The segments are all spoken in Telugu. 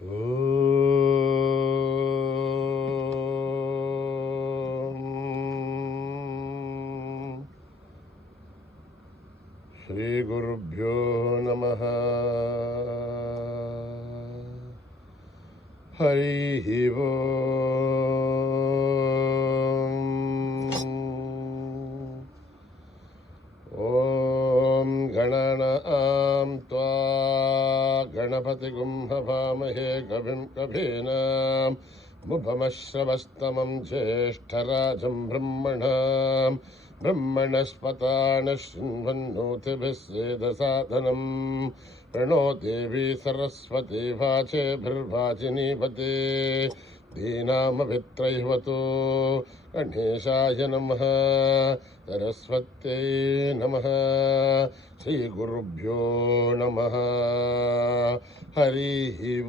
శ్రీ గురుభ్యో నమః. హరి ఓం గణనాం త్వా గణపతిగుం హవామహే కవిం కవీనాం ముపమశ్రవస్తమం జ్యేష్ఠరాజం బ్రహ్మణస్పతాన శృణ్వన్నోతిభిः సేదసాదనం ప్రణో దేవీ సరస్వతి వాచేభిర్వాచినీపతే దీనామవిత్రైవతో గణేశాయ నమః సరస్వత్యై నమః. శ్రీ గురుభ్యో నమః. హరి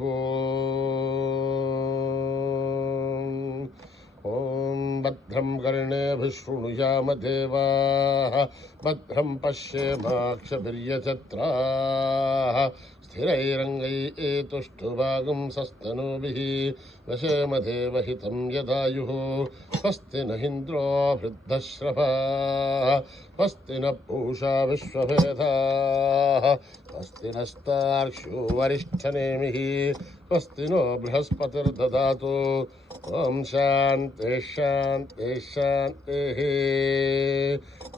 ఓం భద్రం కర్ణేభిः శృణుయామ దేవాः భద్రం పశ్యేమాక్షభిర్యజత్రాः స్థిరైరంగైస్తుష్టువాగుంసస్తనూభిः వశేమ దేవహితం యదాయుः. స్వస్తి న ఇంద్రో వృద్ధశ్రవాः స్వస్తి న పూషా విశ్వవేదాः స్వస్తి నస్తార్క్ష్యో వరిష్ఠనేమిः స్వస్తి నో బృహస్పతిర్దదాతు. ఓం శాంతి శాంతి శాంతి.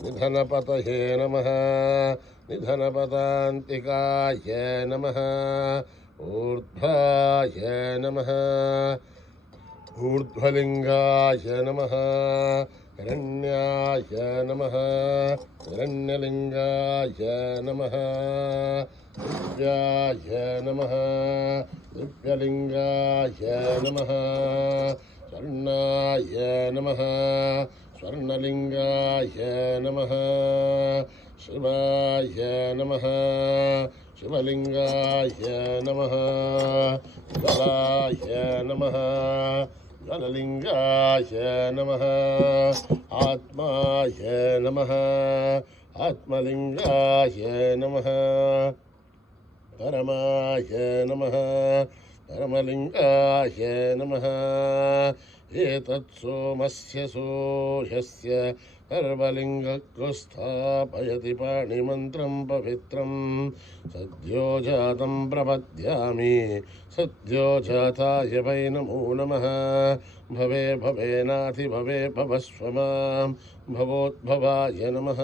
నిధనపతయే నమః. నిధనపదాంతికాయ నమః. ఊర్ధ్వాయ నమః. ఊర్ధ్వలింగాయ నమః. హిరణ్యాయ నమః. హిరణ్యలింగాయ నమః. దివ్యాయ నమః. దివ్యలింగాయ నమః. స్వర్ణాయ నమః. స్వర్ణలింగాయ నమః. శివాయ నమః. శివలింగాయ నమః. జ్వలాయ నమః. జ్వలలింగాయ నమః. ఆత్మాయ నమః. ఆత్మలింగాయ నమః. పరమాయ నమః. పరమలింగాయ నమః. ఏతత్ సోమస్య సూర్యస్య సర్వలింగస్థాపయతి పాణిమంత్రం పవిత్రం సద్యో జాతం ప్రపద్యామి. సద్యో జాతాయ వై నమో నమః. భవే భవేనాథి భవే భవస్వ మాం. భవోద్భవాయ నమః.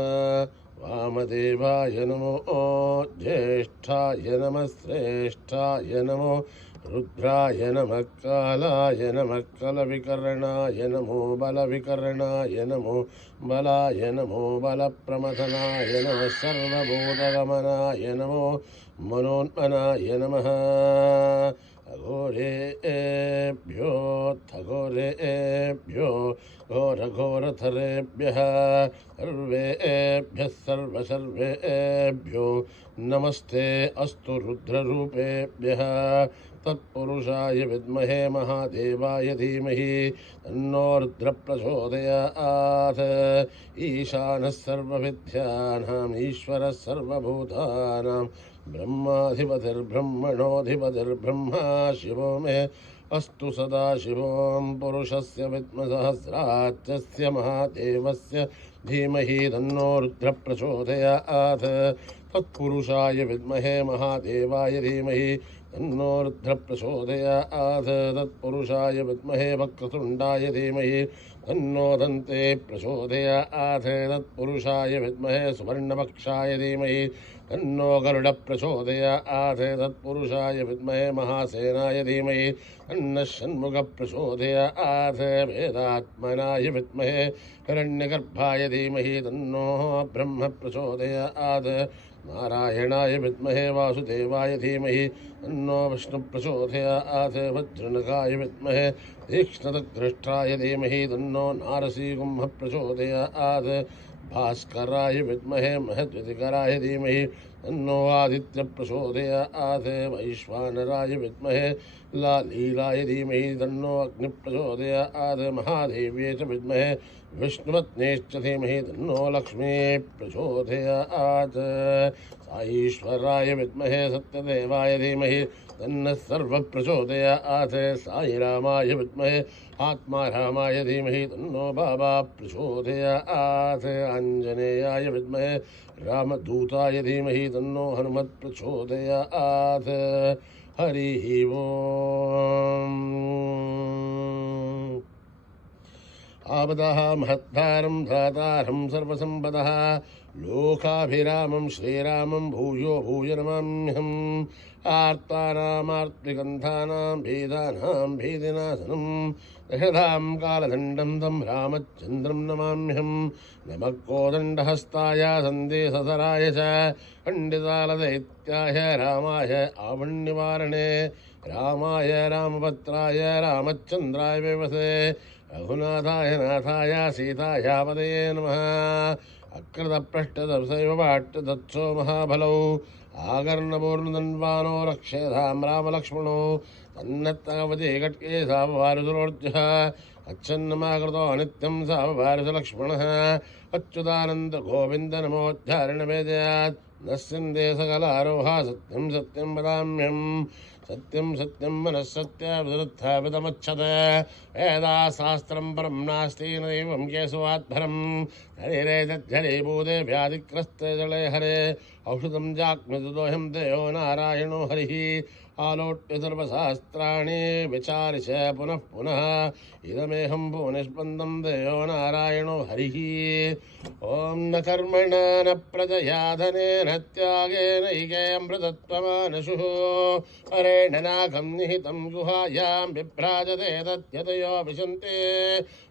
వామదేవాయ నమో. జ్యేష్ఠాయ నమః. శ్రేష్ఠాయ నమో. రుద్రాయ నమః. కాలాయ నమః. కలవికరణాయ నమో. బలవికరణాయ నమో. బలాయ నమో. బలప్రమథనాయ నమః. సర్వభూతగమనాయ నమో. మనోన్మనాయ నమః. అఘోరేభ్యో ఘోరేభ్యో ఘోరఘోరథరేభ్యః సర్వేభ్యః సర్వసర్వేభ్యో నమస్తే అస్తు. రుద్రరూపేభ్యః తత్పురుషాయ విద్మహే మహాదేవాయ ధీమహి తన్నో రుద్ర ప్రచోదయాత్. ఈశానः సర్వవిద్యానాం ఈశ్వరः సర్వభూతానాం బ్రహ్మాధిపతిర్బ్రహ్మణోధిపతిర్బ్రహ్మా శివో మే అస్తు సదాశివోం. పురుషస్య విద్మసహస్రాజ్యస్య మహాదేవస్య ధీమహి తన్నో రుద్ర ప్రచోదయాత్. తత్పురుషాయ విద్మహే మహాదేవాయ ధీమహి తన్నో రుద్ర ప్రచోదయాత్. తత్పురుషాయ విద్మహే వక్రతుండాయ ధీమహి తన్నో దంతే ప్రచోదయాత్. తత్పురుషాయ విద్మహే సువర్ణవక్షాయ ధీమహి తన్నో గరుడ ప్రచోదయాత్. తత్పురుషాయ విద్మహే మహాసేనాయ ధీమహి తన్నః షణ్ముఖ ప్రచోదయాత్. వేదాత్మనాయ విద్మహే హిరణ్యగర్భాయ ధీమహి తన్నో బ్రహ్మ ప్రచోదయాత్. నారాయణాయ విద్మహే వాసుదేవాయ ధీమహి తన్నో విష్ణు ప్రచోదయాత్. వజ్రనఖాయ విద్మహే తీక్ష్ణదగ్రష్టాయ ధీమహి తన్నో నారసింహ ప్రచోదయాత్. భాస్కరాయ విద్మహే మహద్వితికరాయ ధీమహి తన్నో ఆదిత్య ప్రచోదయాత్. వైశ్వానరాయ విద్మహే లీలాయ ధీమహి తన్నో అగ్ని ప్రచోదయాత్. మహాదేవ్యై చ విద్మహే విష్ణుపత్నేశ్చ ధీమహి తన్నో లక్ష్మీ ప్రచోదయాత్. సాయీశ్వరాయ విద్మహే సత్యదేవాయ ధీమహి तन्नः सर्वः प्रचोदयात् साई रामाय विद्महे आत्मारामाय धीमहि तन्नो बाबा प्रचोदयात् आञ्जनेयाय विद्महे रामदूताय धीमहि तन्नो हनुमत् प्रचोदयात् हरिः ओम्। आपदः महत्तारं धातारं सर्वसम्पदः लोकाभिरामं श्रीरामं भूयो भूय नमाम्यहम्। आर्तानामार्तिगन्धानां भेदानां भेदिनाशनं दशधां कालदण्डं तं रामचन्द्रं नमाम्यहम्। नमः कोदण्डहस्ताय सन्देशधराय च पण्डितालदैत्याय रामाय आवण्यवारणे रामाय रामभद्राय रामचन्द्राय वेवसे रघुनाथाय नाथाय सीताय पदये नमः। अकृतपृष्ठदर्शैव पाट्टदत्सो महाबलौ आकर्णपूर्णधन्वानो रक्षेधां रामलक्ष्मणौ तन्नत्तावती कट्के सावभारुसरोर्जः अच्छन्नमाकृतो अनित्यं सावभारुसलक्ष्मणः अच्युतानन्दगोविन्द नमोद्धारणवेदयात् नः सिन्धे सकलारोहा सत्यं सत्यं वदाम्यहम्। सत्यं सत्यं मनः सत्याविदुत्थापितमच्छत वेदाशास्त्रं परं नास्ति न दैवं केशवात्भरं हरिरे तज्जलीभूते व्याधिग्रस्ते जले हरे औषधं जाग्मिदोऽहं देयो नारायणो हरिः आलोट्य सर्वशास्त्राणि विचार्य पुनः पुनः इदमेहं भुवनिष्पन्दं देयो नारायणो हरिः। ॐ न कर्मणा न प्रजया धनेन त्यागेन इकेऽमृतत्वमानशुः हरेण नाकं निहितं गुहायां विभ्राजते तद्यतयो विशन्ते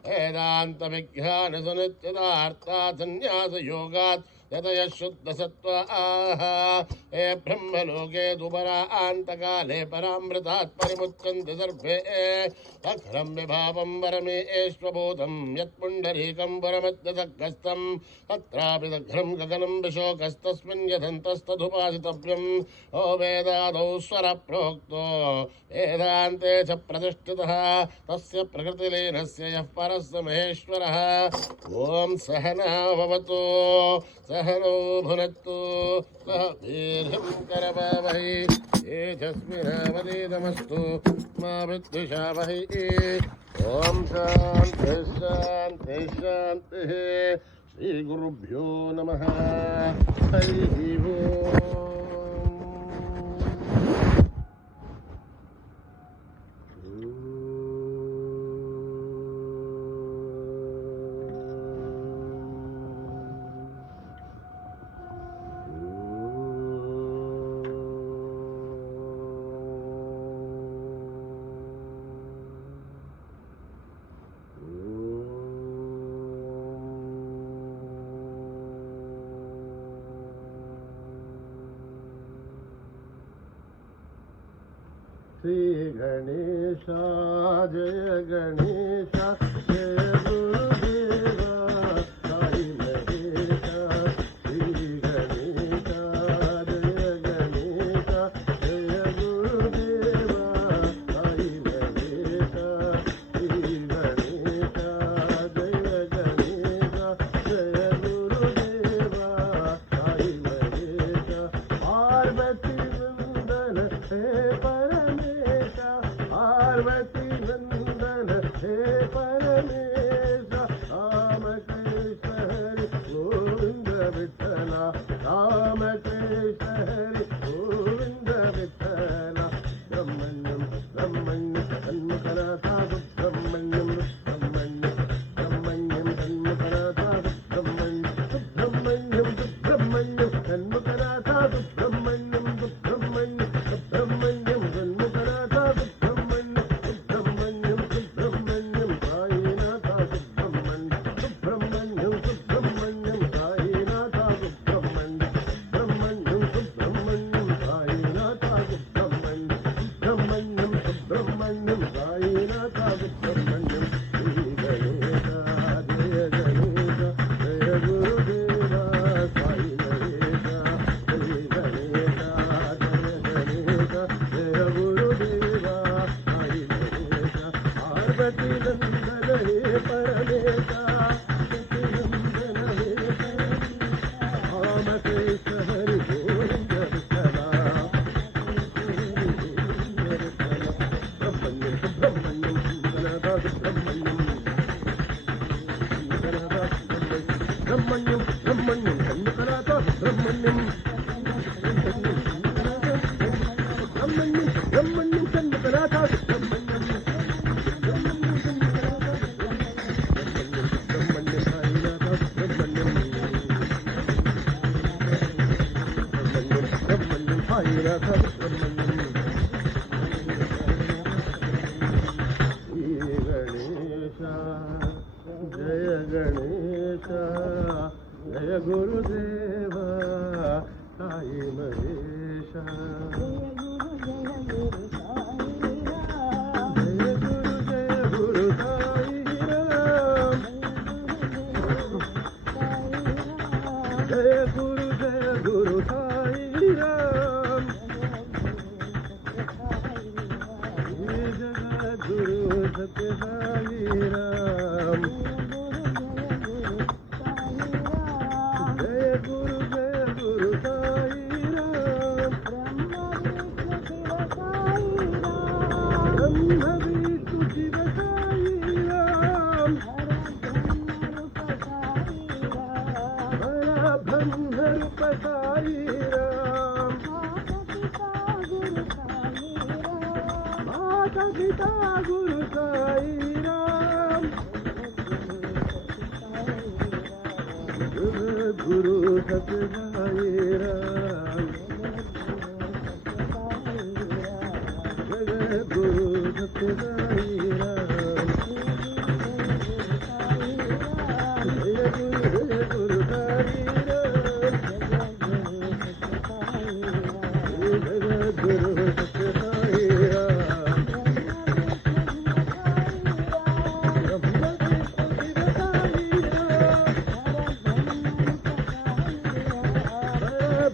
वेदान्तविज्ञानसुनित्यतार्थात् सन्न्यासयोगात् यतयः शुद्धसत्त्वाः हे ब्रह्मलोके दुपरान्तकाले परामृतात् परिमुच्यन्ते सर्वे अखरं विभावं वरमेश्वभूतं यत्पुण्डरीकं वरमद्यदग्गस्तं तत्रापि दघ्रं गगनं विशोकस्तस्मिन् यदन्तस्तदुपासितव्यम् ओ वेदादौ स्वरप्रोक्तो वेदान्ते च प्रतिष्ठितः तस्य प्रकृतिलीनस्य यः परस्य महेश्वरः। ॐ सहना भवतु सहनो भुनक्तु सह दीर्घं करवावहै तेजस्विनावधीतमस्तु मा विद्विषावहै। ॐ शान्तिः शान्तिः शान्तिः। श्रीगुरुभ्यो नमः। हरिः ओम्। श्री गणेशा जय गणेशा जय गुरुदेवा साई महेशा। श्री गणेशा जय गणेशा जय गुरुदेवा साई महेशा। श्री गणेशा जय गणेशा जय गुरुदेवा साई महेशा। पार्वती वंदन हे पार्वती वंदन हे परमेश जय गणेश जय गुरुदेव साई महेश जय गुरु साई राम जय गुरु साई राम जगत गुरु सत्य साई राम जय गुरु साई राम ब्रह्म विष्णु शिव साई राम बड़ा ब्रह्म रूप साई राम माता पिता गुरु साई राम गुरु सत्य साई राम जय गुरु सत्य साई राम जय गुरु साई राम जय गुरु सत्य साई राम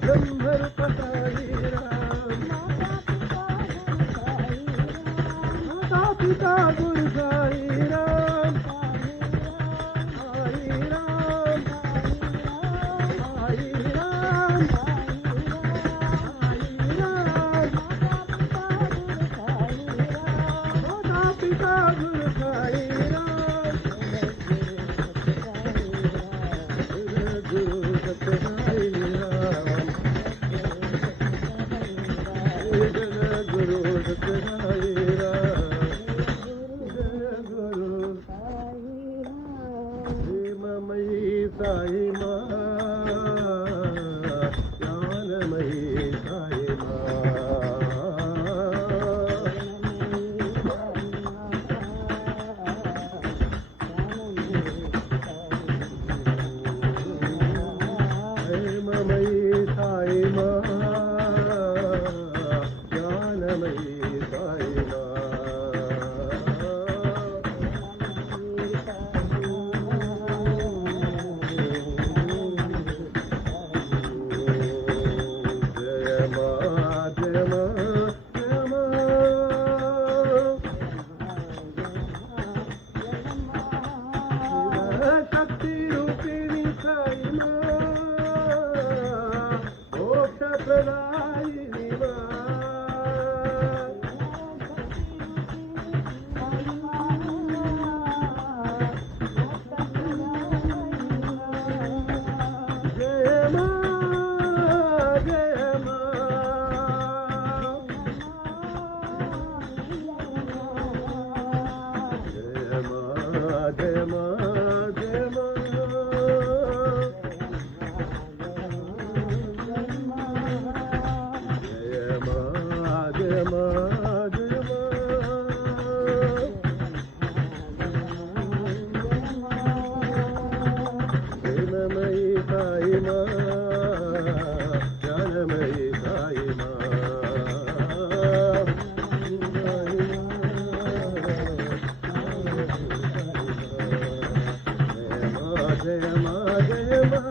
ब्रह्म रूप साई राम माता पिता गुरु साई राम साई राम साई राम साई राम माता पिता गुरु साई राम गुरु सत्य साई राम जय गुरु सत्य साई राम जय गुरु प्रेममयी साई माँ ज्ञानमयी साई माँ प्रेममयी साई माँ ज्ञानमयी साई माँ जय माँ जय माँ जय माँ शक्ति रूपिणी साई माँ मोक्ष प्रदायिनी माँ जय माँ जय माँ जय माँ जय माँ जय माँ जय माँ जय माँ जय माँ प्रेममयी साई माँ ज्ञानमयी साई माँ जय माँ जय माँ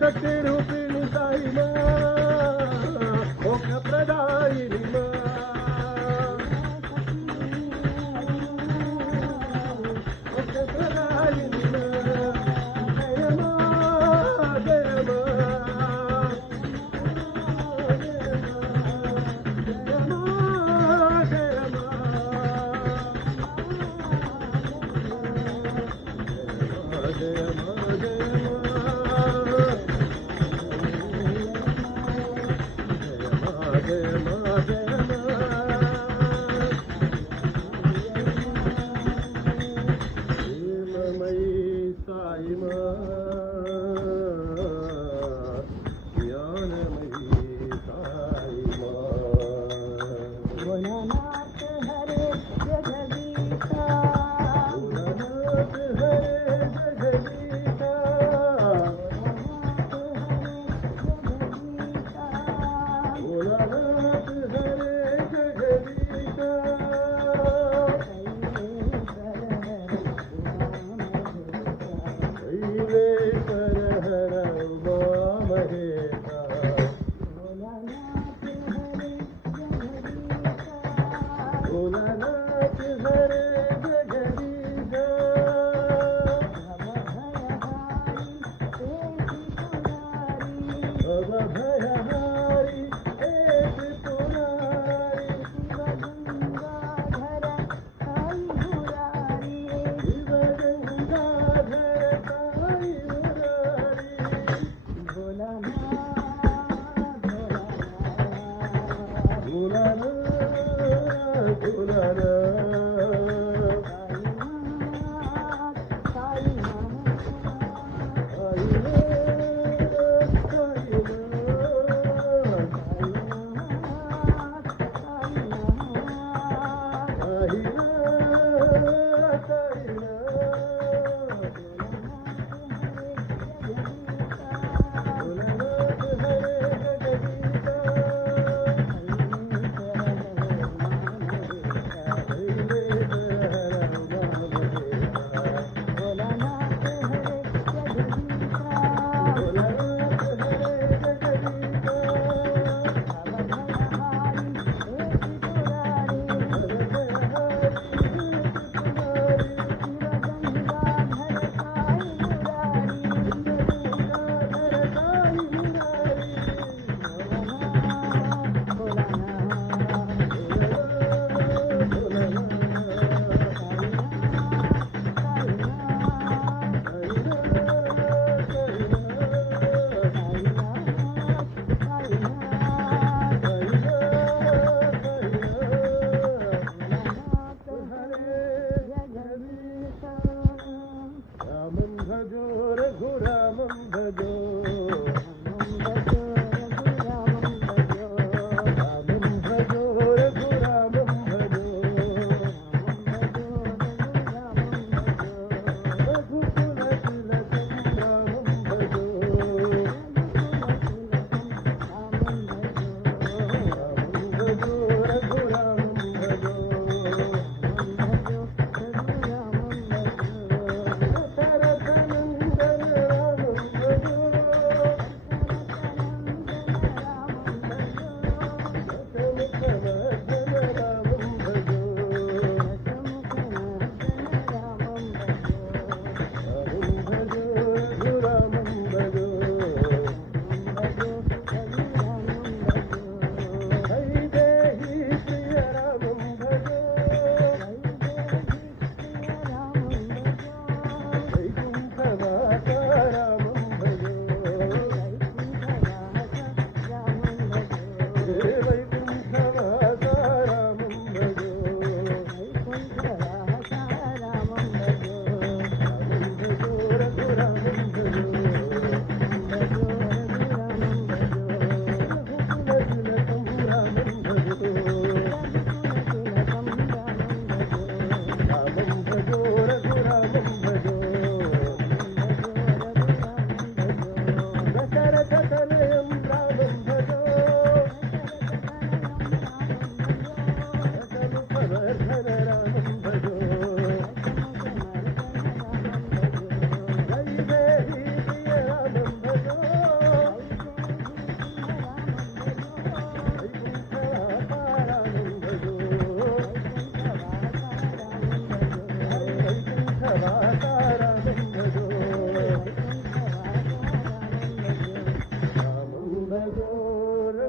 शक्ति रूपिणी साई माँ मोक्ष प्रदायिनी माँ मोक्ष प्रदायिनी माँ जय माँ जय माँ जय माँ जय माँ जय माँ जय प्रेममयी साई माँ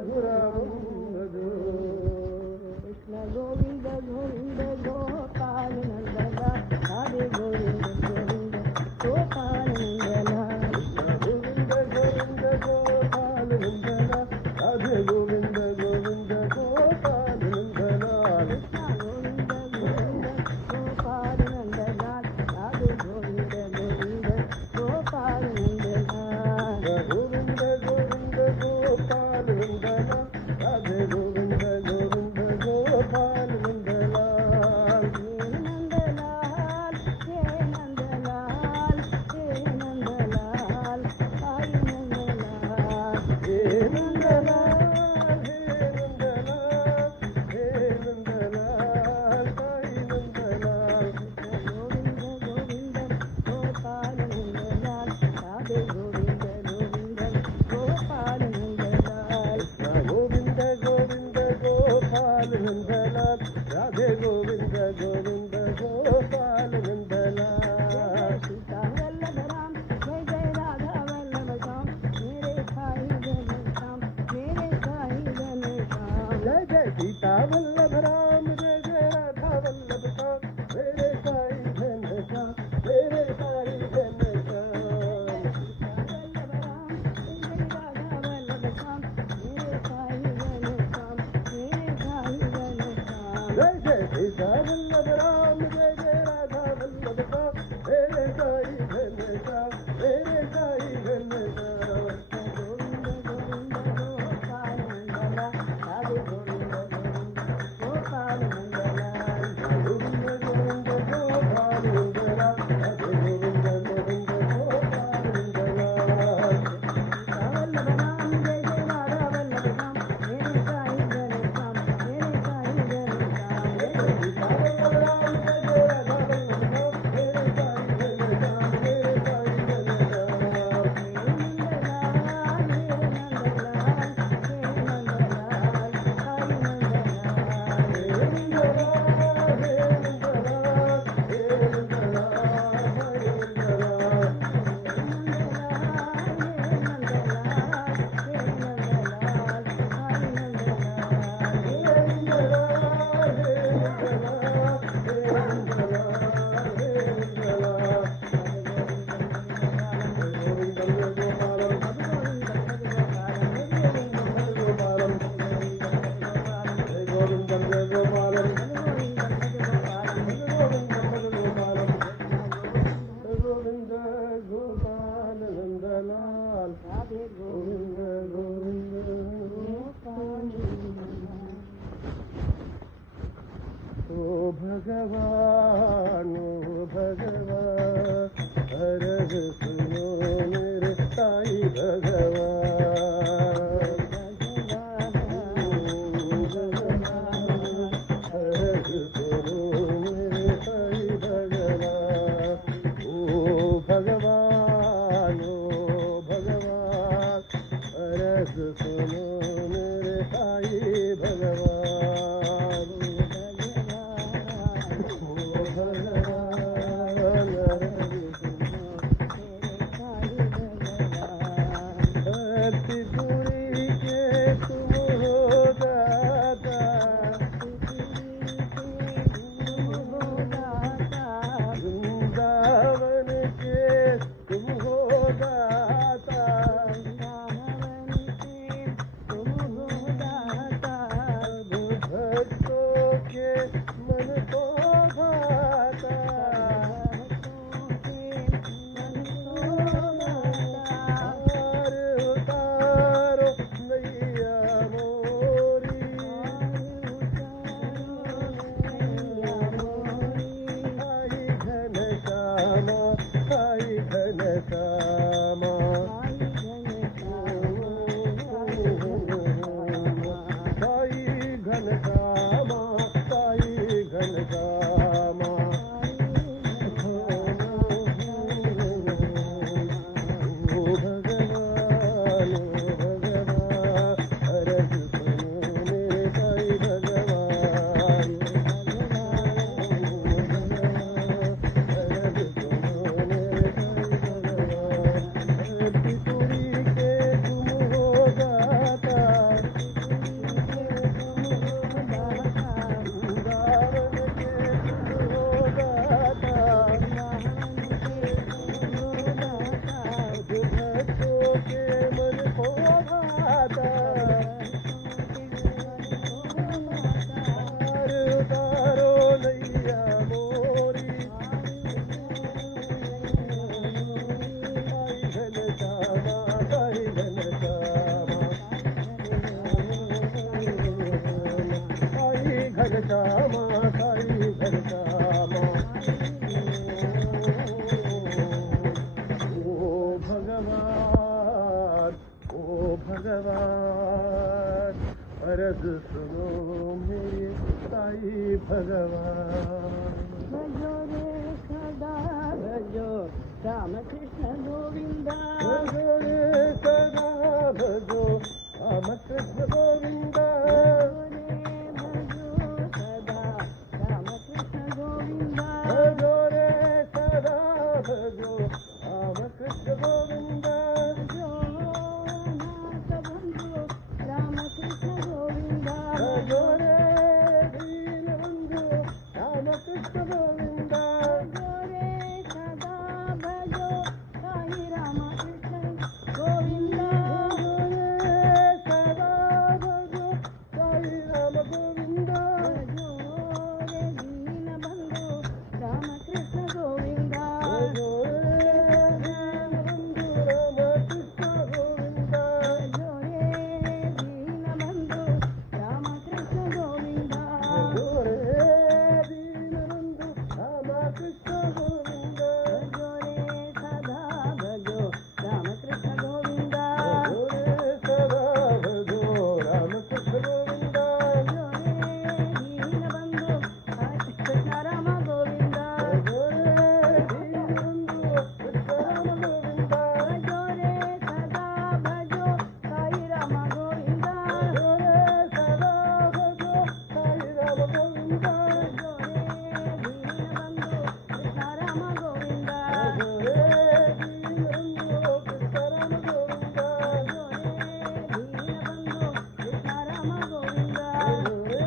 रघुरामं भजो कृष्ण गोविंद गोविंद गोपाल नंदना राधे गोविंद गोविंद गोपाल नंदना गोविंद गोविंद गोपाल नंदना राधे गोविंद गोविंद गोपाल नंदना कृष्ण गोविंद गोविंद गोपाल नंदना राधे गोविंद गोविंद गोपाल नंदना गोविंद गोविंद गोपाल नंदना राधे गोविंद गोविंद गोपाल नंदना हे नंदलाल हे नंदलाल हे नंदलाल साई नंदलाल हे नंदलाल हे नंदलाल हे नंदलाल साई नंदलाल गोविंद गोविंद गोपाल नंदलाल राधे गोविंद गोविंद गोपाल नंदलाल गोविंद गोविंद गोपाल नंदलाल राधे गोविंद गोविंद गोपाल नंदलाल सीता वल्लभ राम जय जय राधा वल्लभ श्याम मेरे साई जन श्याम मेरे साई जन श्याम जय जय सीता वल्लभ राम जय जय राधा वल्लभ श्याम मेरे साई धन श्याम मेरे साई धन श्याम वल्लभ राम जय जय राधा वल्लभ श्याम मेरे साई जन श्याम मेरे साई जन श्याम जय जय सीता वल्लभ राम जय जय राधा वल्लभ श्याम मेरे साई धन श्याम मेरे साई धन श्याम गोविंद गोविंद गोपाल नंदना राधे गोविंद गोविंद गोपाल नंदना गोविंद गोविंद गोपाल नंदना राधे गोविंद गोविंद गोपाल नंदना वल्लभ राम जय जय राधा वल्लभ श्याम मेरे साई जन श्याम मेरे साई जन श्याम सीता वल्लभ राम जय जय राधा वल्लभ श्याम मेरे साई धन श्याम मेरे साई धन श्याम गोविंद गोपाल नंदलाल गोविंद गोविंद ओ भगवान हरज सुनो मेरे साई भगवान हरज सुनो मेरे साई भगवान ओ भगवान हरज सुनो मेरे साई भगवान ओ भगवान धरती पूरी के तुम हो दाता वृंदावन के तुम हो दाता श्यामा साई घर श्यामा ओ भगवान अरज सुनो मेरे साई भगवान भजो रे सदा भजो राम कृष्ण गोविंद भजो रे सदा भजो राम कृष्ण गोविंद भजो रे सदा भजो राम कृष्ण गोविंद भजो रे दीन बंधु राम कृष्ण गोविंद भजो रे सदा भजो साई राम कृष्ण गोविंद भजो रे सदा भजो साई राम गोविंद भजो रे दीन बंधु राम कृष्ण गोविंद भजो रे दीन बंधु राम कृष्ण गोविंद भजो रे दीन बंधु राम कृष्ण गोविंद भजो रे दीन बंधु राम कृष्ण गोविंद भजो रे सदा भजो राम कृष्ण गोविंद भजो रे सदा भजो राम कृष्ण गोविंद भजो रे दीन बंधु कृष्ण राम गोविंद भजो रे दीन बंधु कृष्ण राम गोविंद भजो रे सदा भजो साई राम गोविंद भजो रे सदा भजो साई राम गोविंद भजो रे दीन बंधु कृष्ण राम गोविंद भजो रे दीन बंधु कृष्ण राम गोविंद भजो रे दीन बंधु कृष्ण राम गोविंद भजो रे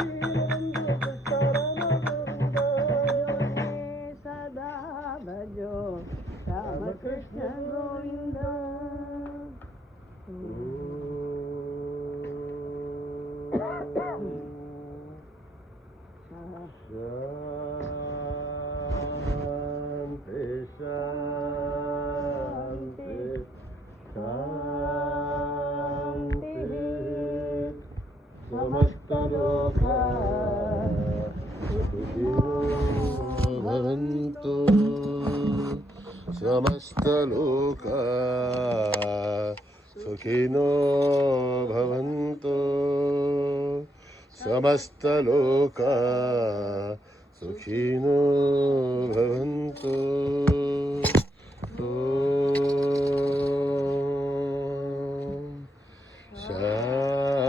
दीन बंधु कृष्ण राम गोविंद सदा भजो राम कृष्ण गोविंद शांति शांति शांति समस्त लोका सुखिनो भवन्तु समस्त लोका सुखिनो भवन्तु समस्त लोका सुखिनो भवन्तु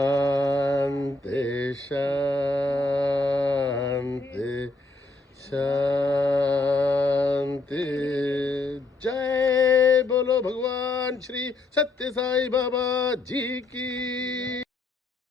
शांति शांति शांति जय बोलो भगवान श्री सत्य साई बाबा जी की।